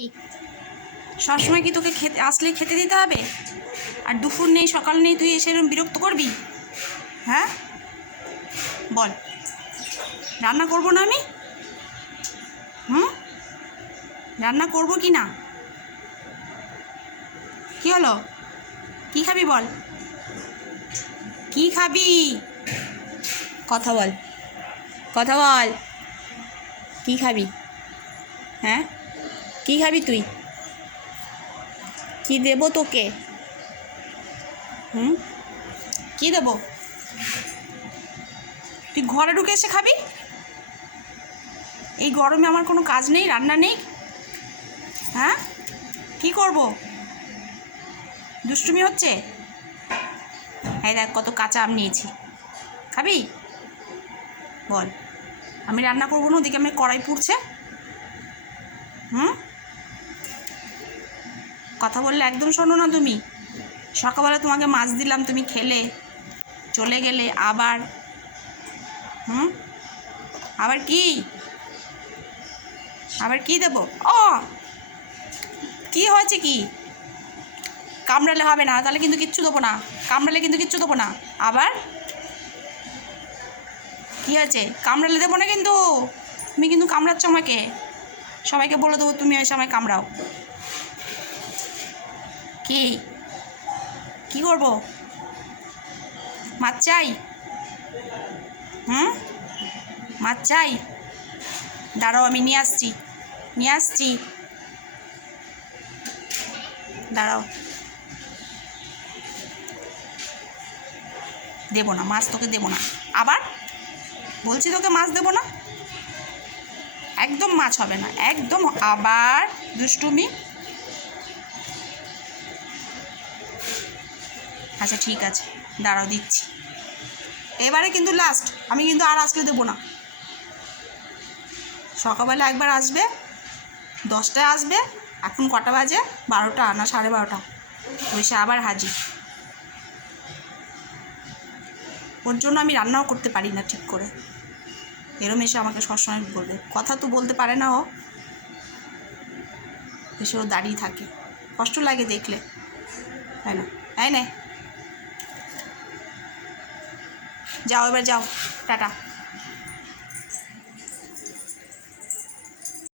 কি সবসময় কি তোকে খেতে আসলে খেতে দিতে হবে? আর দুপুর নেই সকাল নেই, তুই এসে এরকম বিরক্ত করবি? হ্যাঁ বল, রান্না করব না আমি? রান্না করব কি না? কি হলো? কি খাবি বল, কি খাবি? কথা বল, কথা বল, কি খাবি? হ্যাঁ কি খাবি তুই? কি দেবো তোকে? কি দেবো? তুই ঘরে ঢুকে এসে খাবি? এই গরমে আমার কোনো কাজ নেই, রান্না নেই? হ্যাঁ কি করব? দুষ্টুমি হচ্ছে? এই দেখ কত কাঁচা আম নিয়েছি, খাবি? বল, আমি রান্না করবো না, ওদিকে আমি কড়াই পুড়ছে। কথা বললে একদম শোনো না তুমি। সকালবেলা তোমাকে মাছ দিলাম, তুমি খেলে চলে গেলে, আবার আবার কি? আবার কি দেবো? ও কি হয়েছে? কি কামড়ালে হবে না, তাহলে কিন্তু কিচ্ছু দেবো না। কামড়ালে কিন্তু কিচ্ছু দেবো না। আবার কি হয়েছে? কামড়ালে দেবো না কিন্তু। তুমি কিন্তু কামড়াচ্ছ আমাকে, সবাইকে বলে দেবো তুমি এসে আমায় কামড়াও। কি কি করবো? মাছ চাই? মাছ চাই? দাঁড়াও, আমি নিয়ে আসছি, নিয়ে আসছি, দাঁড়াও। দেবো না মাছ, তোকে দেবো না। আবার বলছি তোকে মাছ দেবো না, একদম মাছ হবে না, একদম। আবার দুষ্টুমি। আচ্ছা ঠিক আছে, দাঁড়াও দিচ্ছি। এবারে কিন্তু লাস্ট, আমি কিন্তু আর আসলে দেবো না। সকালবেলা একবার আসবে, 10টায় আসবে, এখন কটা বাজে? 12টা না 12:30। ওইসে আবার হাজির। ওর জন্য আমি রান্নাও করতে পারি না ঠিক করে, এরম এসে আমাকে সবসময় বলবে। কথা তো বলতে পারে না ও, এসে ও দাঁড়িয়ে থাকে, কষ্ট লাগে দেখলে, তাই না? তাই না? যাও এবার যাও, টাটা।